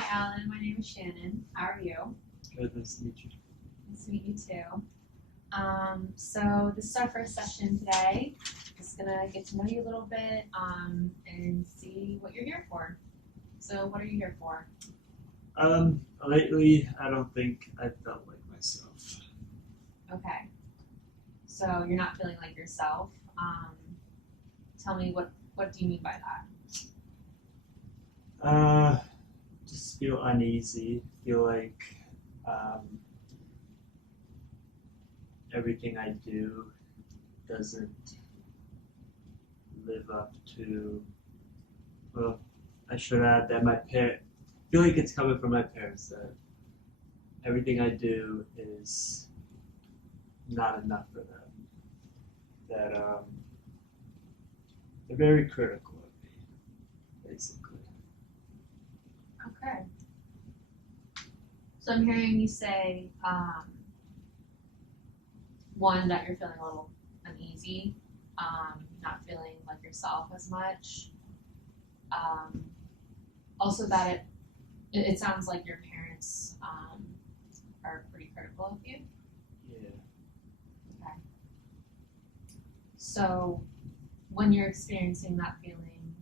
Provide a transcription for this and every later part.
Hi, Alan. My name is Shannon. How are you? Good, nice to meet you. Nice to meet you too. So this is our first session today. Just gonna get to know you a little bit and see what you're here for. So, what are you here for? Lately, I don't think I felt like myself. Okay. So you're not feeling like yourself. Tell me what do you mean by that? Just feel uneasy. Feel like um, everything I do doesn't live up to. Well, I should add that my parent. Feel like it's coming from my parents that everything I do is not enough for them. That they're very critical of me, basically. Okay. So I'm hearing you say one that you're feeling a little uneasy, not feeling like yourself as much. Um, Also, that it sounds like your parents are pretty critical of you. Yeah. Okay. So, when you're experiencing that feeling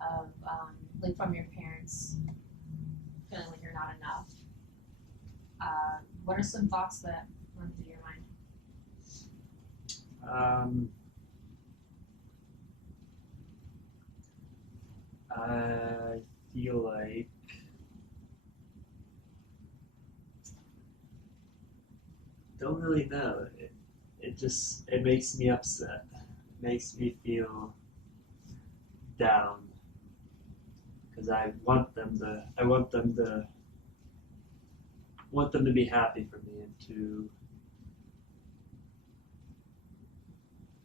of like from your parents, feeling like you're not enough, what are some thoughts that run through your mind? I feel like don't really know. It makes me upset. It makes me feel down because I want them to be happy for me and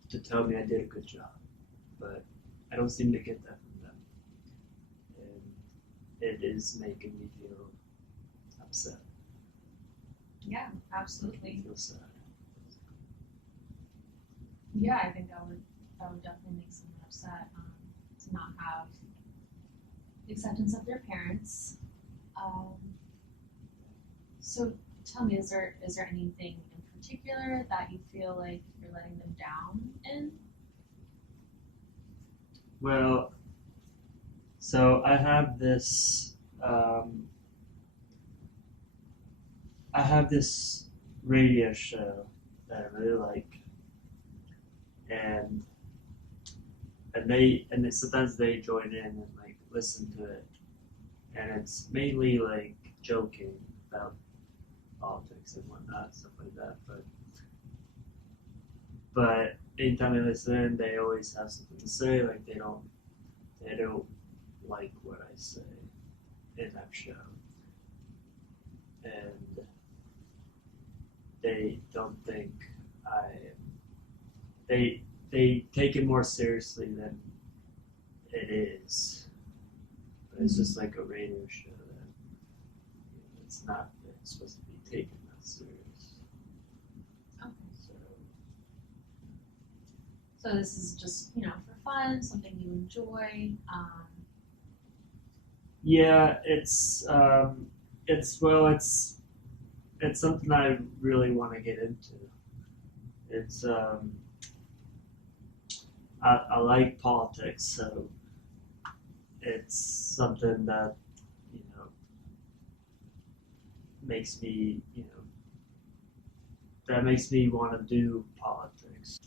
to tell me I did a good job. But I don't seem to get that from them. And it is making me feel upset. Yeah, absolutely. Feel sad. Yeah, I think that would definitely make someone upset to not have acceptance of their parents. Um, so tell me, is there anything in particular that you feel like you're letting them down in? Well, so I have this radio show that I really like, and sometimes they join in and like listen to it, and it's mainly like joking about politics and whatnot, stuff like that. But anytime they listen, they always have something to say. Like they don't like what I say in that show, and they don't think I they take it more seriously than it is. But it's just like a radio show that it's not supposed to be taken that serious. Okay. So So this is just for fun, something you enjoy. yeah, it's something I really want to get into. It's I like politics, so it's something that you know makes me that makes me want to do politics.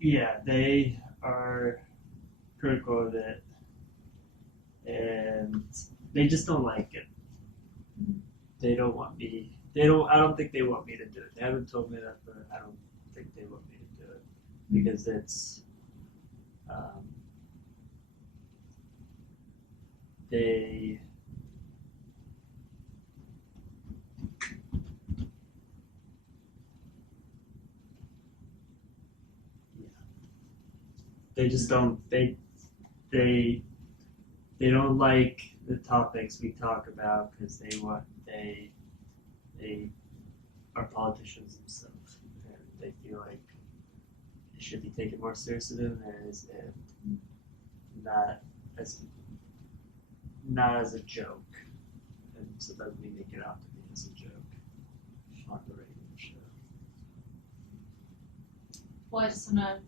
Yeah, they are critical of it, and they just don't like it. They don't want me. They don't. I don't think they want me to do it. They haven't told me that, but I don't think they want me to do it because it's um, they yeah, they just don't they they don't like the topics we talk about because they are politicians themselves and they feel like it should be taken more seriously than it is, and not as not as a joke. And so that we make it out to be as a joke on the radio show. Well, I just want to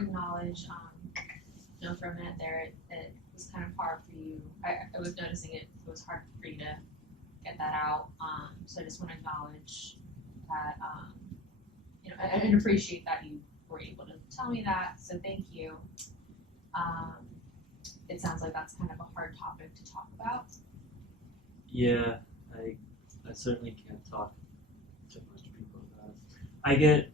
acknowledge, for a minute there, it was kind of hard for you. I was noticing it was hard for you to get that out. So I just want to acknowledge that, and appreciate that you were able to tell me that. So thank you. It sounds like that's kind of a hard topic to talk about. Yeah, I certainly can't talk to much people about it. I get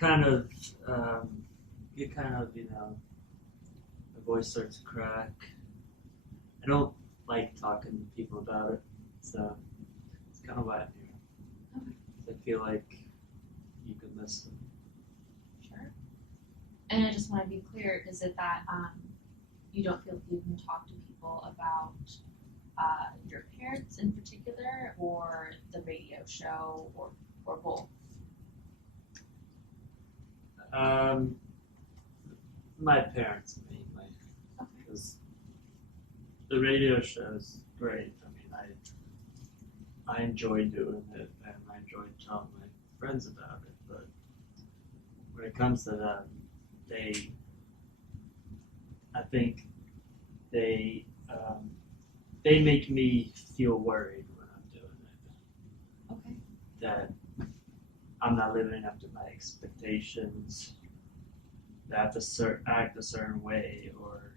kind of, my voice starts to crack. I don't like talking to people about it, so it's kind of why I'm here. Okay. I feel like you can listen. Sure. And I just want to be clear, is it that you don't feel like you can talk to people about your parents in particular, or the radio show, or both? My parents mainly, Okay. because the radio show is great. I mean, I enjoy doing it, and I enjoy telling my friends about it. But when it comes to them, I think they make me feel worried when I'm doing it. Okay. That I'm not living up to my expectations. That I have to act a certain way, or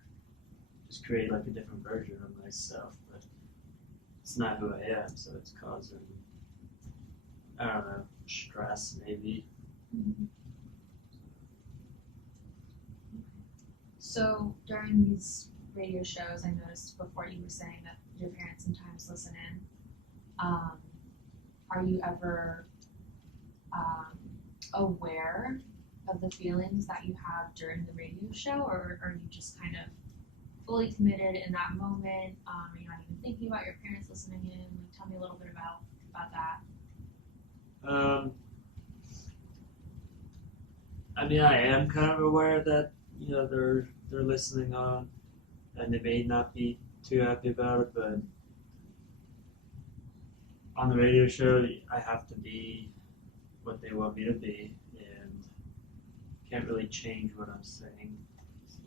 just create like a different version of myself. But it's not who I am, so it's causing, I don't know, stress maybe. Mm-hmm. So during these radio shows, I noticed before you were saying that your parents sometimes listen in. Are you ever aware of the feelings that you have during the radio show, or are you just kind of fully committed in that moment? You're not even thinking about your parents listening in. Like, tell me a little bit about that. I mean, I am kind of aware that they're listening on, and they may not be too happy about it, but on the radio show, I have to be what they want me to be, and can't really change what I'm saying. It's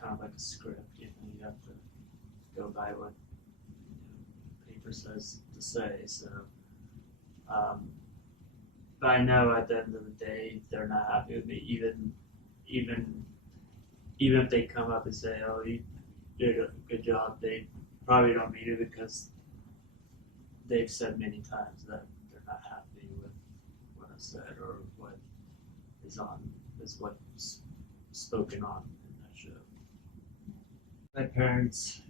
kind of like a script, you have to go by what the paper says to say. So, but I know at the end of the day, they're not happy with me. Even if they come up and say, "Oh, you did a good job," they probably don't mean it, because they've said many times that they're not happy with what I said or what is what's spoken on in that show. My parents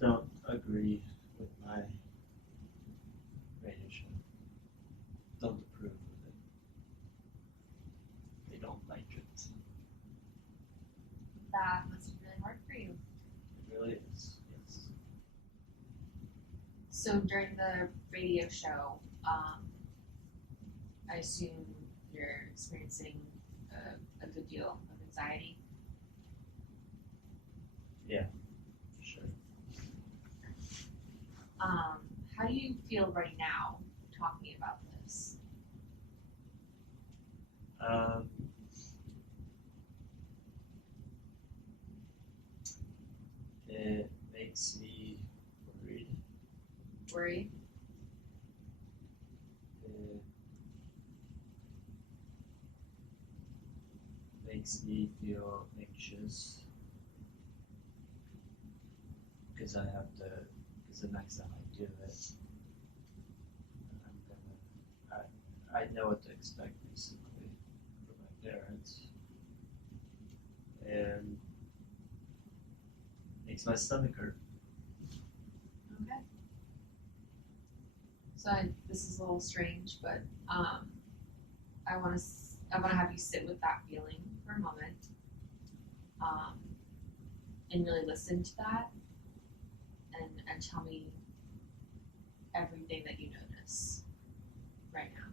don't agree with my radio show. Don't approve of it. They don't like it. That must be really hard for you. It really is. Yes. So during the radio show, I assume you're experiencing a good deal of anxiety. Yeah, for sure. How do you feel right now talking about this? It makes me worried. Worried? It makes me feel anxious, because the next time I do it, I know what to expect basically from my parents, and makes my stomach hurt. Okay. So this is a little strange, but I want to have you sit with that feeling for a moment, and really listen to that, and tell me everything that you notice right now.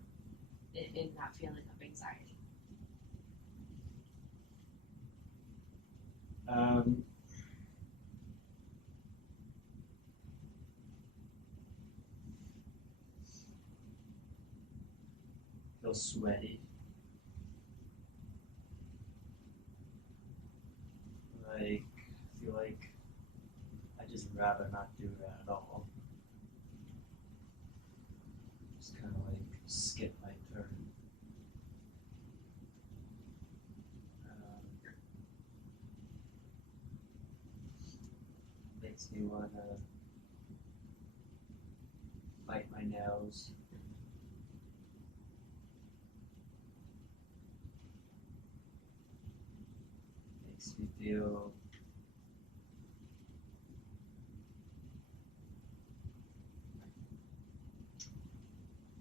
in that feeling of anxiety? Feel sweaty. Like, feel like I just rather not do that at all. Just kind of like skip my turn. Makes me want to bite my nails. Makes me feel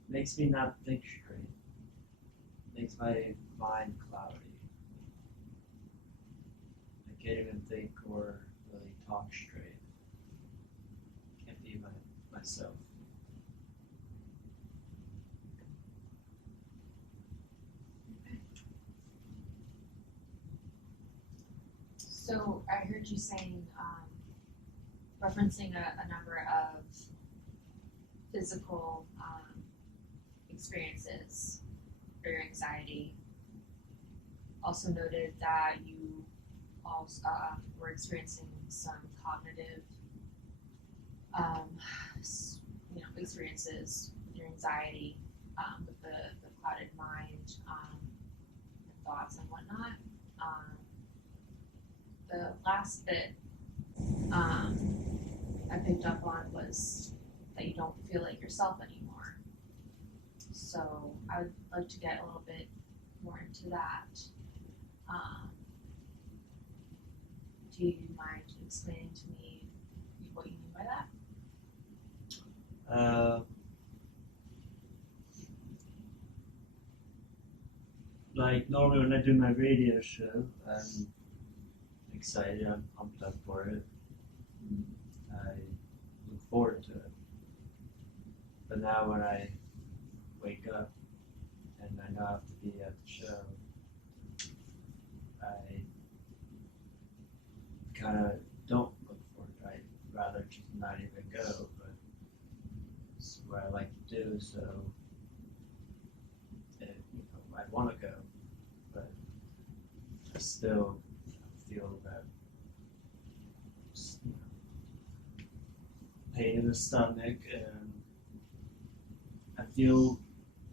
makes me not think straight. Makes my mind cloudy. I can't even think or really talk straight. Can't be myself. So I heard you saying, referencing a number of physical experiences for your anxiety. Also noted that you also were experiencing some cognitive, experiences with your anxiety, with the clouded mind, and thoughts and whatnot. The last bit I picked up on was that you don't feel like yourself anymore. So I would like to get a little bit more into that. Do you mind explaining to me what you mean by that? Like normally when I do my radio show, I'm excited, I'm pumped up for it. I look forward to it. But now when I wake up and I know I have to be at the show, I kind of don't look forward to it. I'd rather just not even go, but it's what I like to do, so I want to go, but I still feel that pain in the stomach, and I feel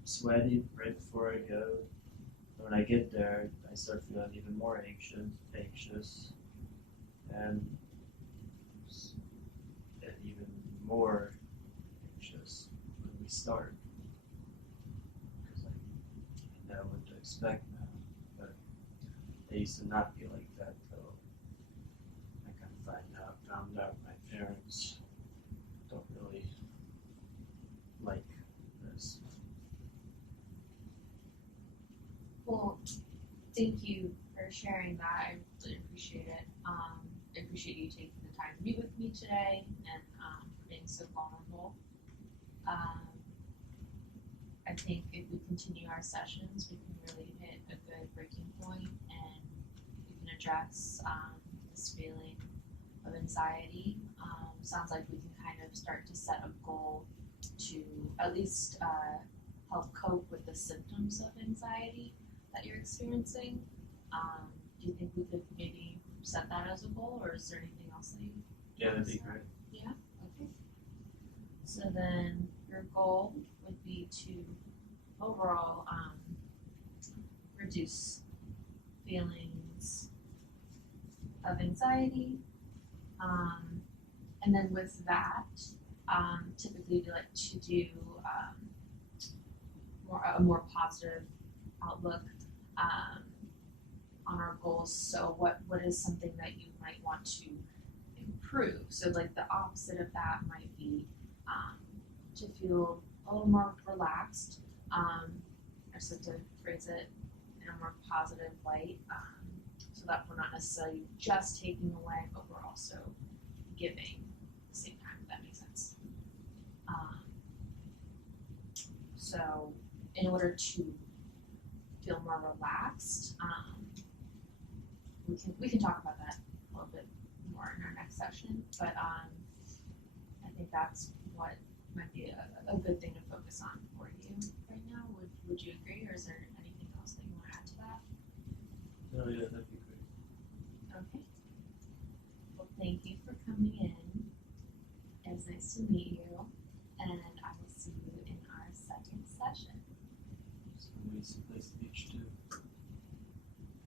sweaty right before I go. When I get there, I start feeling even more anxious, and even more anxious when we start, because I know what to expect now. But I used to not be like that till I kind of found out my parents don't really like this. Well, thank you for sharing that. I really appreciate it. I appreciate you taking the time to meet with me today and being so vulnerable. I think if we continue our sessions, we can really hit a good breaking point and we can address this feeling of anxiety. Sounds like we can kind of start to set a goal to at least help cope with the symptoms of anxiety that you're experiencing. Do you think we could maybe set that as a goal, or is there anything else that you? Yeah, that'd be great. Yeah. Okay. So then your goal would be to overall reduce feelings of anxiety, and then with that, typically we like to do a more positive outlook on our goals. So what is something that you might want to improve? So like the opposite of that might be to feel a little more relaxed. I just like to phrase it in a more positive light, so that we're not necessarily just taking away, but we're also giving at the same time, if that makes sense. So in order to feel more relaxed, we can talk about that a little bit more in our next session, but I think that's what might be a good thing to focus on for you right now. Would you agree, or is there anything else that you want to add to that? Oh yeah, that'd be great. Okay. Well, thank you for coming in. It was nice to meet you, and I will see you in our second session. It's a nice place to meet you too.